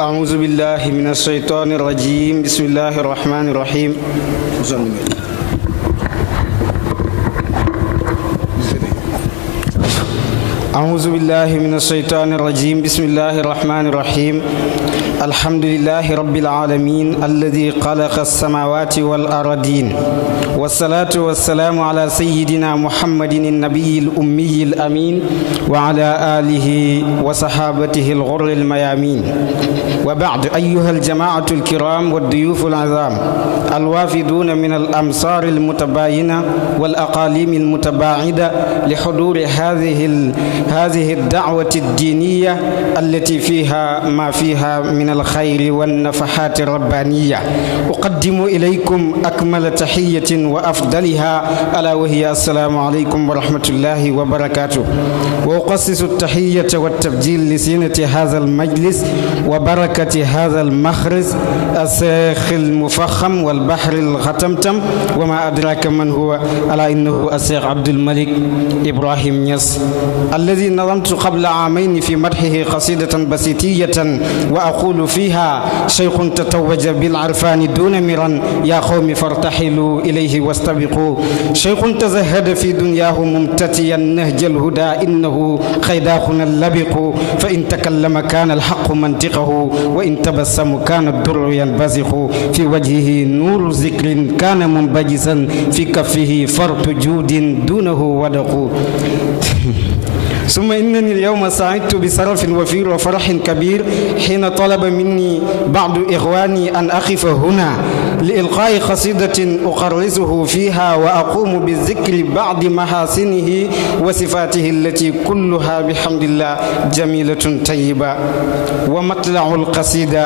أعوذ بالله من الشيطان الرجيم بسم الله الرحمن الرحيم أعوذ بالله من الشيطان الرجيم بسم الله الرحمن الرحيم الحمد لله رب العالمين الذي خلق السماوات والأرضين والصلاة والسلام على سيدنا محمد النبي الأمي الأمين وعلى آله وصحابته الغر الميامين وبعد أيها الجماعة الكرام والضيوف العظام الوافدون من الأمصار المتباينة والأقاليم المتباعدة لحضور هذه الدعوة الدينية التي فيها ما فيها من الخير والنفحات الربانية أقدم إليكم أكمل تحية وأفضلها ألا وهي السلام عليكم ورحمة الله وبركاته وأقصص التحية والتبجيل لسينة هذا المجلس وبركة هذا المخرج الشيخ المفخم والبحر الختمتم وما أدراك من هو ألا إنه الشيخ عبد الملك إبراهيم نياس الذي نظمت قبل عامين في مدحه قصيدة بسيطية وأقول فيها شيخ تتوج بالعرفان دون مرا يا قوم فارتحلوا إليه واستبقوا شيخ تزهد في دنياه ممتتيا نهج الهدى إنه خيداخنا اللبق فإن تكلم كان الحق منطقه وإن تبسم كان الدر ينبزق في وجهه نور ذكر كان منبجسا في كفه فرط جود دونه ودق ثم إنني اليوم سعدت بسرف وفير وفرح كبير حين طلب مني بعض إخواني أن أقف هنا لإلقاء قصيدة أقرصه فيها وأقوم بالذكر بعض محاسنه وصفاته التي كلها بحمد الله جميلة طيبة ومطلع القصيدة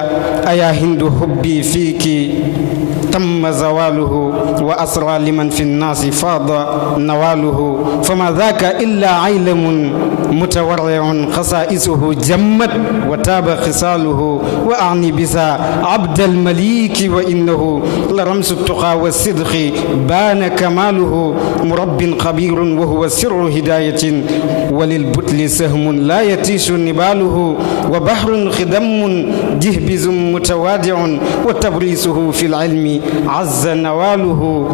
أيا هند حبي فيك تم زواله وأسرى لمن في الناس فاض نواله فما ذاك إلا عيلم متورع خصائصه جمت وتاب خصاله وأعني بذا عبد المليك وإنه لرمس التقى والصدق بان كماله مرب خبير وهو سر هداية وللبتل سهم لا يتيش نباله وبحر خدم جهبز متوادع وتبريسه في العلم عز نواله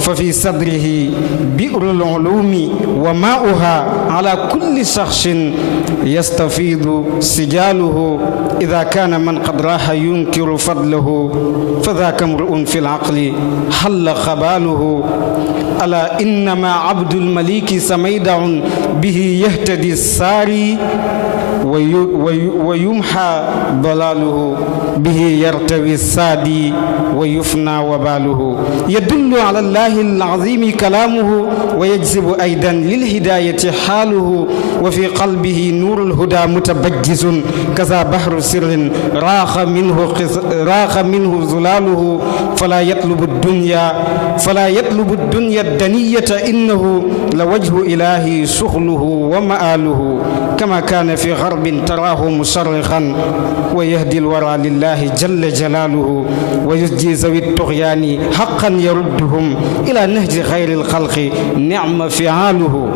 ففي صدره بئر العلوم وماؤها على كل شخص يستفيض سجاله إذا كان من قد راح ينكر فضله فذاك امرؤ في العقل حل خباله ألا إنما عبد المليك سميدع به يهتدي الساري ويمحى ضلاله به يرتوي السادي ويفنى وباله يدل على الله العظيم كلامه ويجذب أيضا للهداية حاله وفي قلبه نور الهدى متبجس كذا بحر سر راخ منه ظلاله فلا يطلب الدنيا الدنية إنه لوجه إلهي شغله ومآله كما كان في غرب تراه مشرقا ويهدي الورى لله جل جلاله ويسجي ذوي الطغيان حقا يردهم إلى نهج خير الخلق نعم فعاله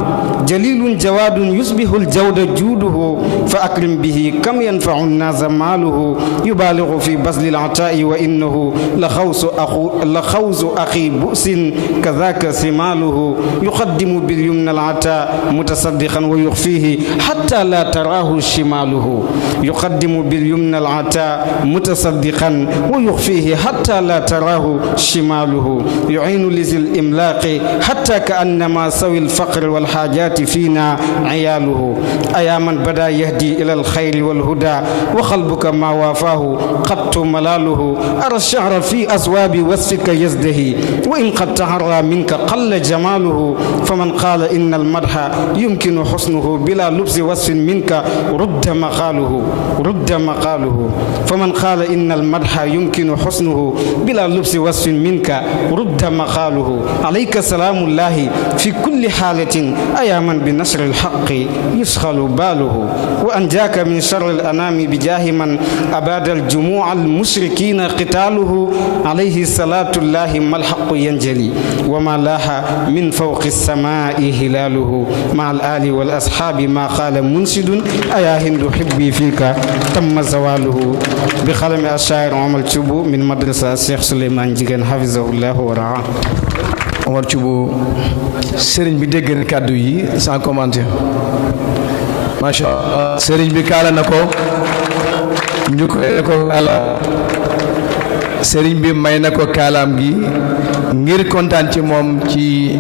جليل جواد يصبح الجود جوده فأكرم به كم ينفع الناس ماله يبالغ في بذل العطاء وإنه لخوز أخي بؤس كذاك ثماله يقدم باليمن العطاء متصدقا ويخفيه حتى لا تراه شماله يقدم باليمن العطاء متصدقا ويخفيه حتى لا تراه شماله يعين لذي الإملاق حتى كأنما سوي الفقر والحاجات فينا عياله أيا من بدا يهدي إلى الخير والهدى وقلبك ما وافاه قبت ملاله أرى الشعر في أصواب وصفك يزدهي وإن قد تهرى منك قل جماله فمن قال إن المدح يمكن حسنه بلا لبس وصف منك رد مقاله فمن قال إن المدح يمكن حسنه بلا لبس وصف منك رد مقاله عليك سلام الله في كل حالة أيا من بنشر الحق يشغل باله أنجاك من شر الأنام بجاه من أباد الجموع المشركين قتاله عليه الصلاة الله ما الحق ينجلي وما لاح من فوق السماء هلاله مع الآل والأصحاب ما قال منشد أيا هند حبي فيك تم زواله بخلم الشاعر عمر تشوبو من مدرسة الشيخ سليمان جيجان حفظه الله ورعاه. Omar Thioub sëriñ bi dégg na kàddu yi sans commentaire macha Allah sëriñ bi kaala na ko njukkale ko kaala sëriñ bi may na ko kaalaam gi ngir kontaan ci moom ci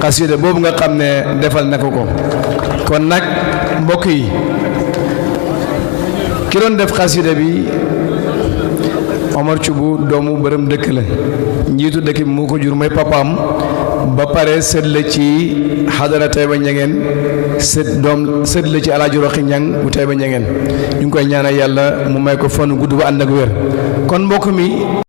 xasida boobu nga xam ne defal na ko kon nag mbokk yi ki doon def xasida bi Omar Thioub doomu bërëm dëkk la njiitu dëkk bi moo ko jur mooy papaam ba pare sët la ci xadara Taïba Niangène sët la ci Alaaji Roxi Ñang bu Taïba Niangène ñu ngi koy ñaanal yàlla mu may ko fanu gudd ba ànd ak wér kon mbokk mi